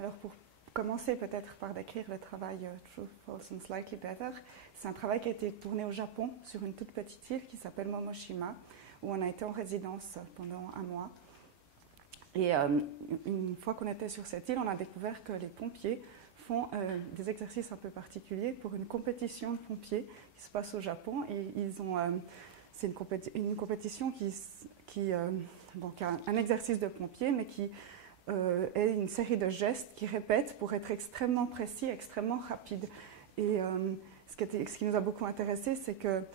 Alors pour commencer peut-être par décrire le travail True, False and Slightly Better, c'est un travail qui a été tourné au Japon sur une toute petite île qui s'appelle Momoshima, où on a été en résidence pendant un mois. Et une fois qu'on était sur cette île, on a découvert que les pompiers font des exercices un peu particuliers pour une compétition de pompiers qui se passe au Japon. Et c'est une compétition qui a un exercice de pompier, mais qui est une série de gestes qu'ils répètent pour être extrêmement précis, extrêmement rapide. Et ce qui nous a beaucoup intéressé, c'est qu'ils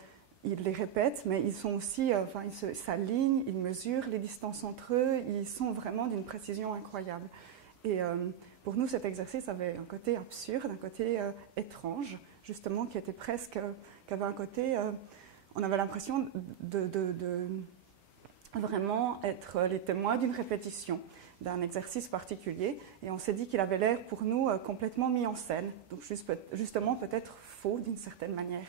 les répètent, mais ils sont aussi, ils s'alignent, ils mesurent les distances entre eux, ils sont vraiment d'une précision incroyable. Et pour nous, cet exercice avait un côté absurde, un côté étrange, justement, qui avait un côté, on avait l'impression de vraiment être les témoins d'une répétition, d'un exercice particulier, et on s'est dit qu'il avait l'air pour nous complètement mis en scène, donc justement peut-être faux d'une certaine manière.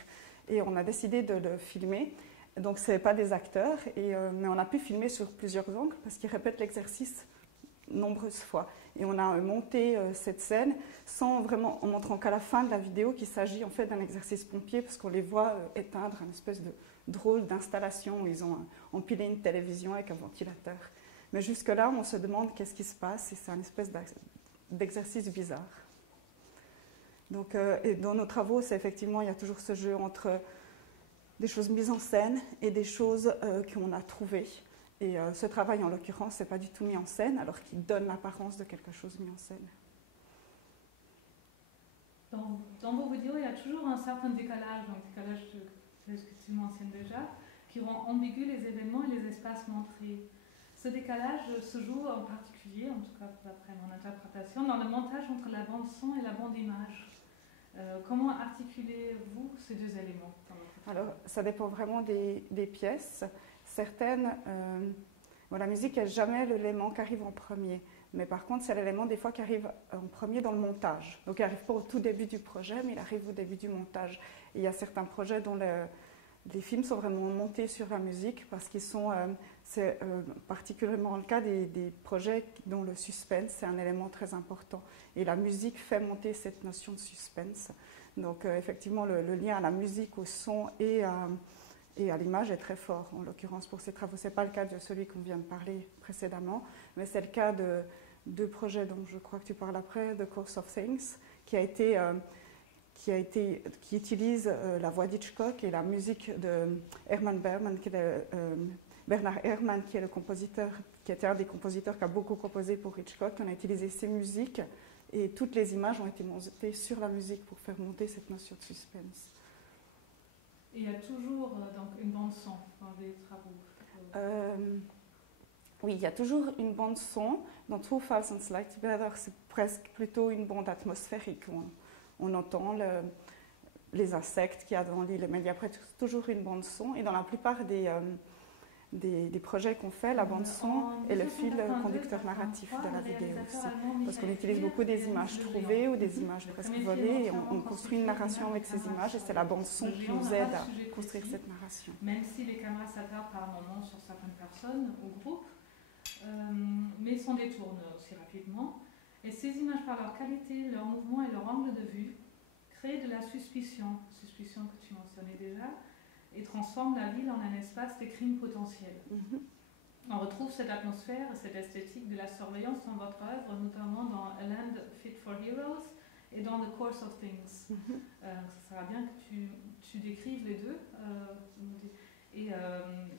Et on a décidé de le filmer, donc ce n'est pas des acteurs, mais on a pu filmer sur plusieurs angles parce qu'ils répètent l'exercice nombreuses fois. Et on a monté cette scène en montrant qu'à la fin de la vidéo qu'il s'agit en fait d'un exercice pompier, parce qu'on les voit éteindre une espèce de drôle d'installation où ils ont empilé une télévision avec un ventilateur. Mais jusque-là, on se demande qu'est-ce qui se passe, et c'est un espèce d'exercice bizarre. Donc, et dans nos travaux, c'est effectivement, il y a toujours ce jeu entre des choses mises en scène et des choses qu'on a trouvées. Et ce travail, en l'occurrence, n'est pas du tout mis en scène, alors qu'il donne l'apparence de quelque chose mis en scène. Dans vos vidéos, il y a toujours un certain décalage, que tu mentionnes déjà, qui rend ambigu les événements et les espaces montrés. Ce décalage se joue en particulier, en tout cas d'après mon interprétation, dans le montage entre la bande son et la bande image. Comment articulez-vous ces deux éléments? Alors, ça dépend vraiment des pièces. Certaines, la musique n'est jamais l'élément qui arrive en premier. Mais par contre, c'est l'élément des fois qui arrive en premier dans le montage. Donc, il n'arrive pas au tout début du projet, mais il arrive au début du montage. Et il y a certains projets dont les films sont vraiment montés sur la musique parce qu'ils sont, c'est particulièrement le cas des projets dont le suspense c'est un élément très important. Et la musique fait monter cette notion de suspense. Donc effectivement, le lien à la musique, au son et à l'image est très fort, en l'occurrence pour ces travaux. Ce n'est pas le cas de celui qu'on vient de parler précédemment, mais c'est le cas de deux projets dont je crois que tu parles après, The Course of Things, qui utilise la voix d'Hitchcock et la musique de Herman Bergman, Bernard Herrmann, qui est le compositeur, qui était un des compositeurs qui a beaucoup composé pour Hitchcock. On a utilisé ses musiques et toutes les images ont été montées sur la musique pour faire monter cette notion de suspense. Et il y a toujours donc une bande son dans les travaux. Oui, il y a toujours une bande son. Dans True, False and Slightly Better, c'est presque plutôt une bande atmosphérique. On entend les insectes qu'il y a dans l'île, mais il y a toujours une bande son. Et dans la plupart des projets qu'on fait, la bande son est le fil conducteur narratif de la vidéo aussi. Parce qu'on utilise beaucoup des images trouvées ou des images presque volées, et on construit une narration avec ces images, et c'est la bande son qui nous aide à construire cette narration. Même si les caméras s'attardent par moments sur certaines personnes ou groupes, mais s'en détournent aussi rapidement. Et ces images, par leur qualité, leur mouvement et leur angle de vue, créent de la suspicion que tu mentionnais déjà, et transforment la ville en un espace de crime potentiel. On retrouve cette atmosphère, cette esthétique de la surveillance dans votre œuvre, notamment dans A Land Fit for Heroes et dans The Course of Things. Ça sera bien que tu décrives les deux et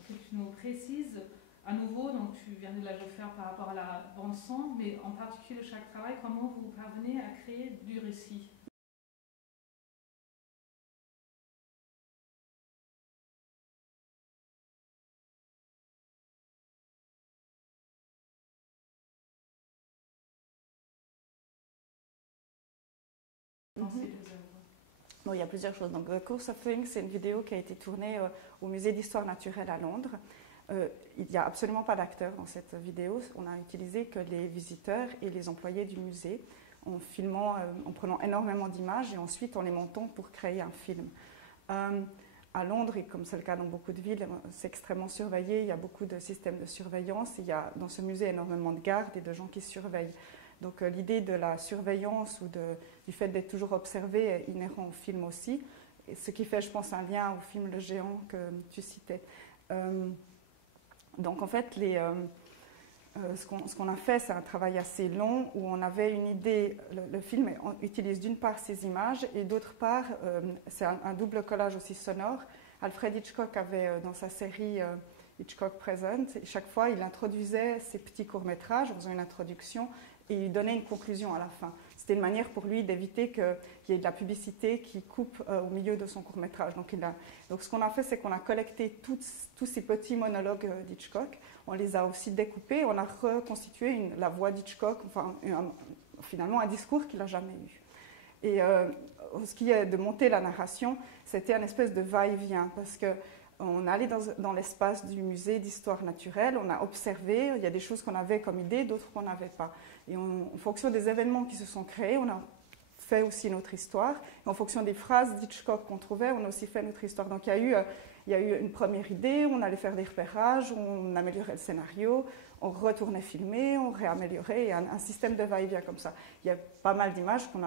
que tu nous précises à nouveau, donc tu viens de le faire par rapport à la bande son, mais en particulier chaque travail, comment vous parvenez à créer du récit. Bon, il y a plusieurs choses. Donc, The Course of Things, c'est une vidéo qui a été tournée au Musée d'Histoire naturelle à Londres. Il n'y a absolument pas d'acteurs dans cette vidéo. On a utilisé que les visiteurs et les employés du musée en filmant, en prenant énormément d'images et ensuite en les montant pour créer un film. À Londres, et comme c'est le cas dans beaucoup de villes, c'est extrêmement surveillé. Il y a beaucoup de systèmes de surveillance. Il y a dans ce musée énormément de gardes et de gens qui surveillent. Donc l'idée de la surveillance ou du fait d'être toujours observé est inhérent au film aussi, et ce qui fait, je pense, un lien au film Le Géant que tu citais. Donc en fait, ce qu'on a fait, c'est un travail assez long où on avait une idée. Le film utilise d'une part ces images et d'autre part, c'est un double collage aussi sonore. Alfred Hitchcock avait dans sa série Hitchcock Present, chaque fois il introduisait ses petits courts-métrages en faisant une introduction et il donnait une conclusion à la fin. C'était une manière pour lui d'éviter qu'il y ait de la publicité qui coupe au milieu de son court-métrage. Donc ce qu'on a fait, c'est qu'on a collecté tous ces petits monologues d'Hitchcock, on les a aussi découpés, on a reconstitué la voix d'Hitchcock, enfin finalement un discours qu'il n'a jamais eu. Et ce qui est de monter la narration, c'était une espèce de va-et-vient, parce qu'on allait dans l'espace du musée d'histoire naturelle, on a observé, il y a des choses qu'on avait comme idée, d'autres qu'on n'avait pas. Et en fonction des événements qui se sont créés, on a fait aussi notre histoire. Et en fonction des phrases d'Hitchcock qu'on trouvait, on a aussi fait notre histoire. Donc il y a eu une première idée, on allait faire des repérages, on améliorait le scénario, on retournait filmer, on réaméliorait, et un système de va-et-vient comme ça. Il y a pas mal d'images on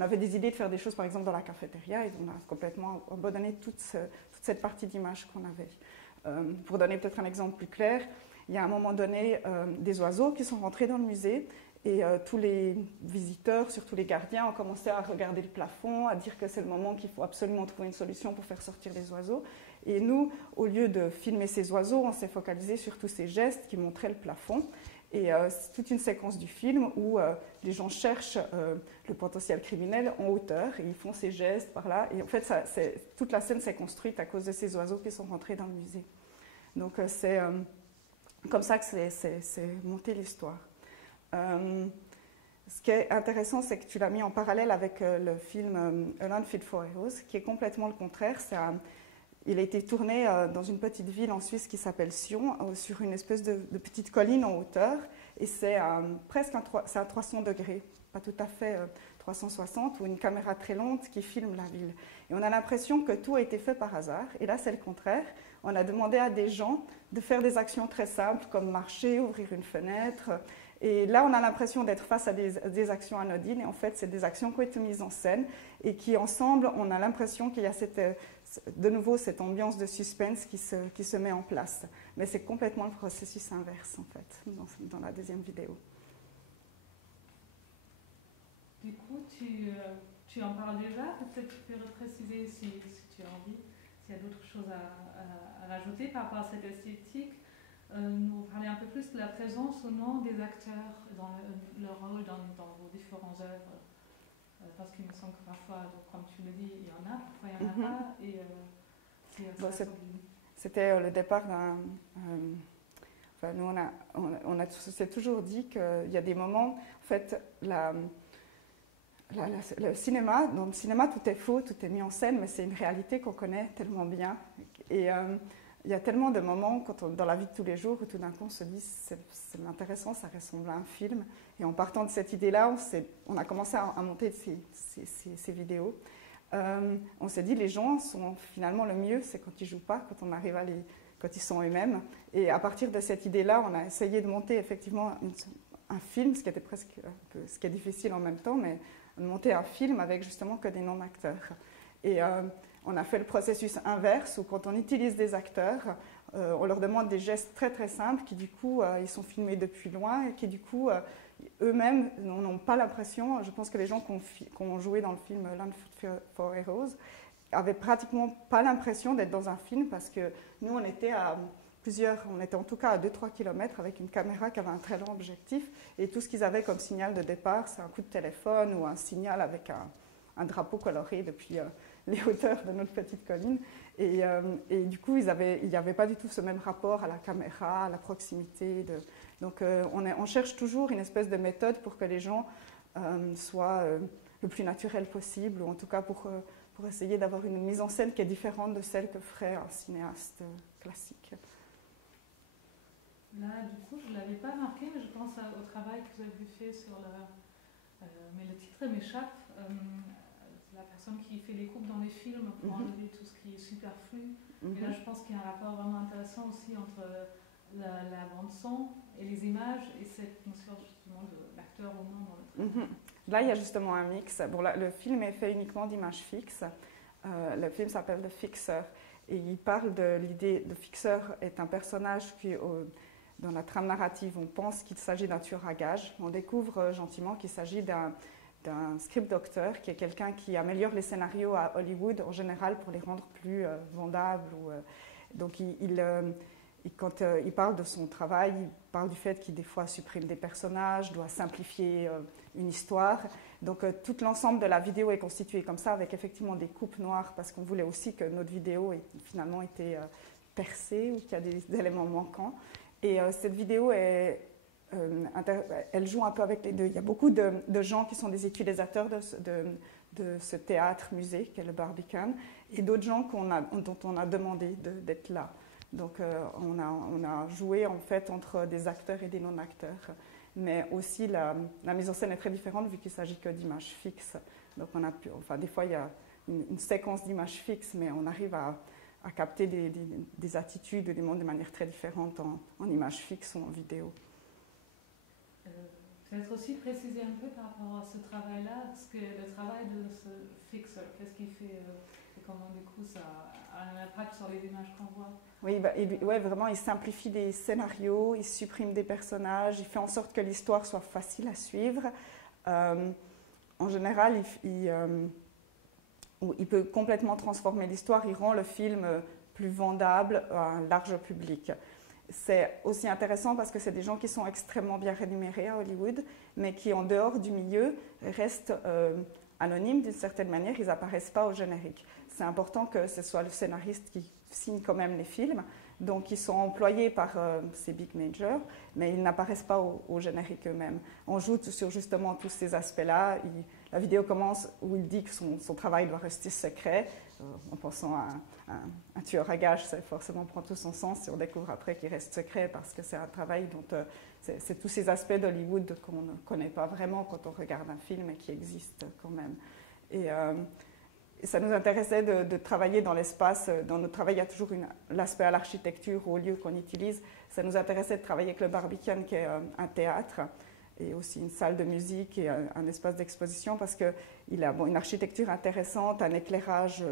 avait des idées de faire des choses, par exemple, dans la cafétéria, et on a complètement abandonné toute cette partie d'images qu'on avait. Pour donner peut-être un exemple plus clair, il y a à un moment donné des oiseaux qui sont rentrés dans le musée, et tous les visiteurs, surtout les gardiens, ont commencé à regarder le plafond, à dire que c'est le moment qu'il faut absolument trouver une solution pour faire sortir les oiseaux. Et nous, au lieu de filmer ces oiseaux, on s'est focalisé sur tous ces gestes qui montraient le plafond. Et c'est toute une séquence du film où les gens cherchent le potentiel criminel en hauteur, et ils font ces gestes par là. Et en fait, toute la scène s'est construite à cause de ces oiseaux qui sont rentrés dans le musée. Donc c'est comme ça que c'est monté l'histoire. Ce qui est intéressant, c'est que tu l'as mis en parallèle avec le film A Land Fit for Heroes, qui est complètement le contraire. Il a été tourné dans une petite ville en Suisse qui s'appelle Sion, sur une espèce de petite colline en hauteur, et c'est presque à 300 degrés, pas tout à fait 360, ou une caméra très lente qui filme la ville. Et on a l'impression que tout a été fait par hasard, et là c'est le contraire. On a demandé à des gens de faire des actions très simples, comme marcher, ouvrir une fenêtre. Et là, on a l'impression d'être face à des actions anodines, et en fait, c'est des actions qui ont été mises en scène, et qui, ensemble, on a l'impression qu'il y a de nouveau cette ambiance de suspense qui se met en place. Mais c'est complètement le processus inverse, en fait, dans la deuxième vidéo. Du coup, tu en parles déjà, peut-être tu peux repréciser si tu as envie, s'il y a d'autres choses à rajouter par rapport à cette esthétique. Nous parler un peu plus de la présence ou non des acteurs dans leur rôle dans vos différentes œuvres, parce qu'il me semble que parfois, donc, comme tu le dis, il y en a, parfois il n'y en a pas, et c'était le départ d'un... enfin, nous, on s'est toujours dit qu'il y a des moments, en fait, le cinéma, dans le cinéma, tout est faux, tout est mis en scène, mais c'est une réalité qu'on connaît tellement bien. Et il y a tellement de moments dans la vie de tous les jours où tout d'un coup on se dit c'est intéressant, ça ressemble à un film. Et en partant de cette idée-là, on a commencé à monter ces vidéos. On s'est dit les gens sont finalement le mieux, c'est quand ils jouent pas, quand on arrive quand ils sont eux-mêmes. Et à partir de cette idée-là, on a essayé de monter effectivement un film, ce qui était presque ce qui est difficile en même temps, mais de monter un film avec justement que des non-acteurs. Et on a fait le processus inverse où quand on utilise des acteurs, on leur demande des gestes très très simples qui du coup, ils sont filmés depuis loin et qui du coup, eux-mêmes n'ont pas l'impression, je pense que les gens qui ont joué dans le film Land for Heroes avaient pratiquement pas l'impression d'être dans un film parce que nous on était en tout cas à 2-3 km avec une caméra qui avait un très long objectif et tout ce qu'ils avaient comme signal de départ, c'est un coup de téléphone ou un signal avec un drapeau coloré depuis les hauteurs de notre petite colline. Et du coup, il n'y avait pas du tout ce même rapport à la caméra, à la proximité. Donc, on cherche toujours une espèce de méthode pour que les gens soient le plus naturels possible, ou en tout cas pour essayer d'avoir une mise en scène qui est différente de celle que ferait un cinéaste classique. Là, du coup, je ne l'avais pas marqué, mais je pense au travail que vous avez fait sur mais le titre m'échappe. La personne qui fait les coupes dans les films pour enlever tout ce qui est superflu. Et là, je pense qu'il y a un rapport vraiment intéressant aussi entre la bande-son et les images et cette notion justement de l'acteur au moins dans le travail. Là, il y a justement un mix. Bon, là, le film est fait uniquement d'images fixes. Le film s'appelle The Fixer et il parle de l'idée de Fixer est un personnage qui, dans la trame narrative, on pense qu'il s'agit d'un tueur à gages. On découvre gentiment qu'il s'agit d'un script doctor, qui est quelqu'un qui améliore les scénarios à Hollywood en général pour les rendre plus vendables. Donc quand il parle de son travail, il parle du fait qu'il des fois supprime des personnages, doit simplifier une histoire. Donc tout l'ensemble de la vidéo est constitué comme ça, avec effectivement des coupes noires, parce qu'on voulait aussi que notre vidéo ait finalement été percée ou qu'il y a des éléments manquants. Et cette vidéo elle joue un peu avec les deux. Il y a beaucoup de gens qui sont des utilisateurs de ce théâtre-musée qu'est le Barbican, et d'autres gens dont on a demandé d'être là. Donc on a joué en fait entre des acteurs et des non-acteurs. Mais aussi la mise en scène est très différente vu qu'il ne s'agit que d'images fixes. Donc des fois il y a une séquence d'images fixes, mais on arrive à capter des attitudes et des mondes de manière très différente en images fixes ou en vidéo. Peut-être aussi préciser un peu par rapport à ce travail-là, parce que le travail de ce fixer, qu'est-ce qu'il fait et comment du coup ça a un impact sur les images qu'on voit? Oui, vraiment, il simplifie des scénarios, il supprime des personnages, il fait en sorte que l'histoire soit facile à suivre. En général, il peut complètement transformer l'histoire, il rend le film plus vendable à un large public. C'est aussi intéressant parce que c'est des gens qui sont extrêmement bien rémunérés à Hollywood, mais qui, en dehors du milieu, restent anonymes d'une certaine manière, ils n'apparaissent pas au générique. C'est important que ce soit le scénariste qui signe quand même les films, donc ils sont employés par ces big majors, mais ils n'apparaissent pas au générique eux-mêmes. On joue sur justement tous ces aspects-là. La vidéo commence où il dit que son travail doit rester secret. En pensant à un tueur à gages, ça forcément prend tout son sens si on découvre après qu'il reste secret, parce que c'est un travail dont c'est tous ces aspects d'Hollywood qu'on ne connaît pas vraiment quand on regarde un film et qui existent quand même. Et ça nous intéressait de travailler dans l'espace. Dans notre travail, il y a toujours l'aspect à l'architecture, au lieu qu'on utilise. Ça nous intéressait de travailler avec le Barbican, qui est un théâtre, et aussi une salle de musique et un espace d'exposition, parce qu'il a une architecture intéressante, un éclairage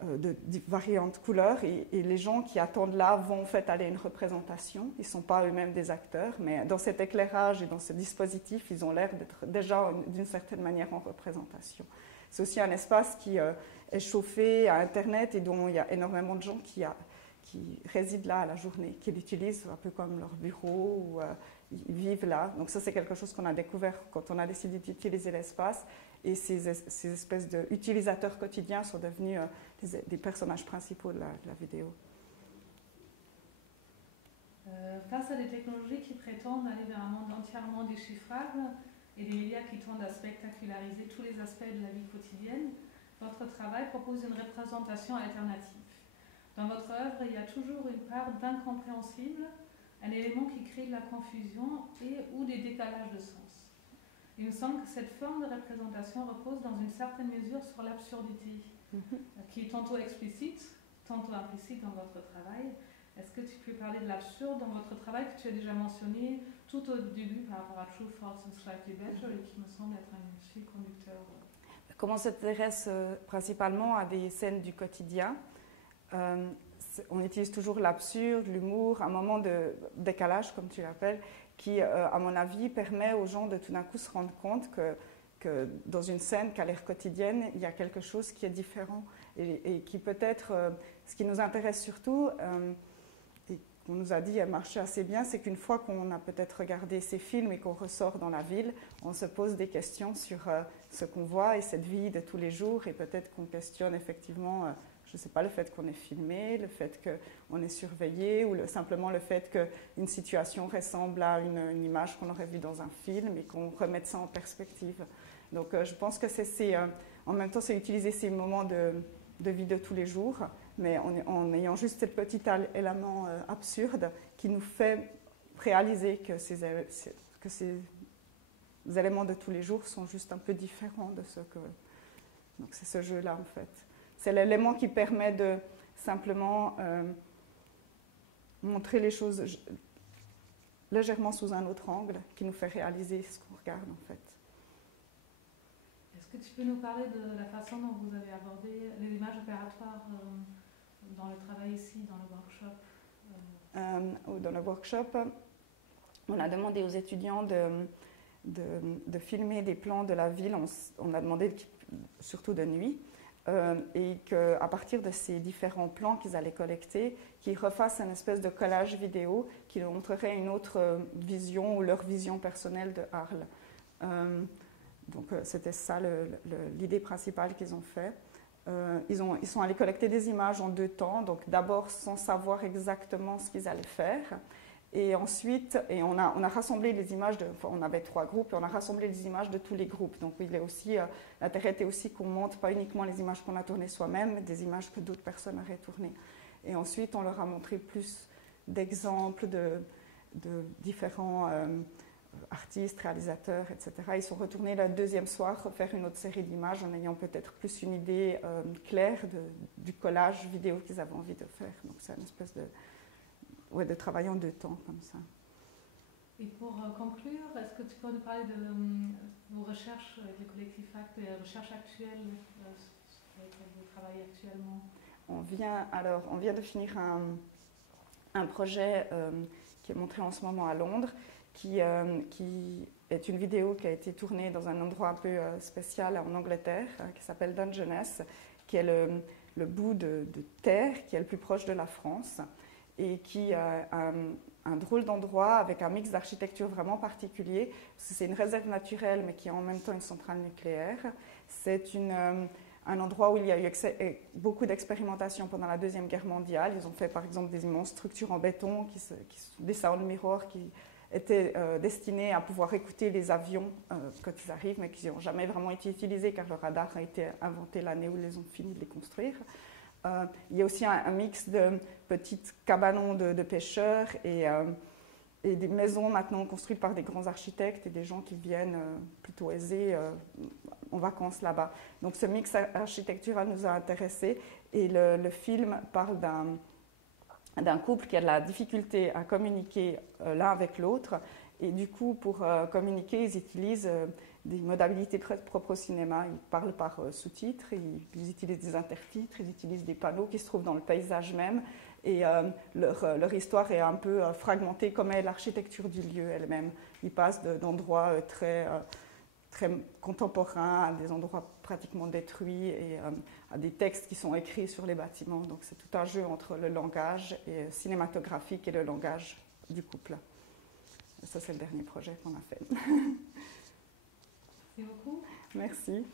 de variantes couleurs, et les gens qui attendent là vont en fait aller à une représentation. Ils ne sont pas eux-mêmes des acteurs, mais dans cet éclairage et dans ce dispositif, ils ont l'air d'être déjà d'une certaine manière en représentation. C'est aussi un espace qui est chauffé à Internet et dont il y a énormément de gens qui résident là à la journée, qui l'utilisent un peu comme leur bureau, ou ils vivent là. Donc ça, c'est quelque chose qu'on a découvert quand on a décidé d'utiliser l'espace. Et ces espèces d'utilisateurs quotidiens sont devenus des personnages principaux de la vidéo. Face à des technologies qui prétendent aller vers un monde entièrement déchiffrable et des médias qui tendent à spectaculariser tous les aspects de la vie quotidienne, votre travail propose une représentation alternative. Dans votre œuvre, il y a toujours une part d'incompréhensible, un élément qui crée de la confusion ou des décalages de sens. Il me semble que cette forme de représentation repose dans une certaine mesure sur l'absurdité, qui est tantôt explicite, tantôt implicite dans votre travail. Est-ce que tu peux parler de l'absurde dans votre travail que tu as déjà mentionné tout au début par rapport à True, False and Slightly Better et qui me semble être un fil conducteur? Comme on s'intéresse principalement à des scènes du quotidien, on utilise toujours l'absurde, l'humour, un moment de décalage, comme tu l'appelles, qui, à mon avis, permet aux gens de tout d'un coup se rendre compte que dans une scène qui a l'air quotidienne, il y a quelque chose qui est différent et qui peut-être, ce qui nous intéresse surtout, et qu'on nous a dit a marché assez bien, c'est qu'une fois qu'on a peut-être regardé ces films et qu'on ressort dans la ville, on se pose des questions sur ce qu'on voit et cette vie de tous les jours, et peut-être qu'on questionne effectivement, je ne sais pas, le fait qu'on est filmé, le fait qu'on est surveillé, ou simplement le fait qu'une situation ressemble à une image qu'on aurait vue dans un film et qu'on remette ça en perspective. Donc je pense que en même temps, c'est utiliser ces moments de vie de tous les jours, mais en ayant juste ce petit élément absurde qui nous fait réaliser que ces éléments de tous les jours sont juste un peu différents de ce que... Donc c'est ce jeu-là, en fait. C'est l'élément qui permet de simplement montrer les choses légèrement sous un autre angle qui nous fait réaliser ce qu'on regarde en fait. Est-ce que tu peux nous parler de la façon dont vous avez abordé les images opératoires dans le travail ici, dans le workshop? Dans le workshop, on a demandé aux étudiants de filmer des plans de la ville. On a demandé surtout de nuit. Et qu'à partir de ces différents plans qu'ils allaient collecter, qu'ils refassent une espèce de collage vidéo qui leur montrerait une autre vision ou leur vision personnelle de Arles. Donc c'était ça l'idée principale qu'ils ont fait. Ils sont allés collecter des images en 2 temps, donc d'abord sans savoir exactement ce qu'ils allaient faire. Et ensuite, on a rassemblé les images, on avait 3 groupes, et on a rassemblé les images de tous les groupes. Donc l'intérêt était aussi qu'on montre pas uniquement les images qu'on a tournées soi-même, mais des images que d'autres personnes auraient tournées. Et ensuite, on leur a montré plus d'exemples de différents artistes, réalisateurs, etc. Ils sont retournés le 2e soir refaire une autre série d'images en ayant peut-être plus une idée claire du collage vidéo qu'ils avaient envie de faire. Donc c'est une espèce de travail en 2 temps, comme ça. Et pour conclure, est-ce que tu peux nous parler de vos recherches avec le collectif ACT, et les recherches actuelles avec lesquelles vous travaillez actuellement? On vient de finir un projet qui est montré en ce moment à Londres, qui est une vidéo qui a été tournée dans un endroit un peu spécial en Angleterre, qui s'appelle Dungeness, qui est le bout de terre qui est le plus proche de la France, et qui a un drôle d'endroit avec un mix d'architecture vraiment particulier. C'est une réserve naturelle, mais qui est en même temps une centrale nucléaire. C'est un endroit où il y a eu beaucoup d'expérimentation pendant la Deuxième Guerre mondiale. Ils ont fait par exemple des immenses structures en béton, des sound mirrors qui étaient destinés à pouvoir écouter les avions quand ils arrivent, mais qui n'ont jamais vraiment été utilisés car le radar a été inventé l'année où ils ont fini de les construire. Il y a aussi un mix de petites cabanons de pêcheurs et des maisons maintenant construites par des grands architectes et des gens qui viennent plutôt aisés en vacances là-bas. Donc ce mix architectural nous a intéressés et le film parle d'un couple qui a de la difficulté à communiquer l'un avec l'autre. Et du coup, pour communiquer, ils utilisent des modalités très propres au cinéma. Ils parlent par sous-titres, ils utilisent des intertitres, ils utilisent des panneaux qui se trouvent dans le paysage même. Et leur histoire est un peu fragmentée, comme est l'architecture du lieu elle-même. Ils passent d'endroits très contemporains à des endroits pratiquement détruits et à des textes qui sont écrits sur les bâtiments. Donc c'est tout un jeu entre le langage cinématographique et le langage du couple. Et ça, c'est le dernier projet qu'on a fait. Merci beaucoup. Merci.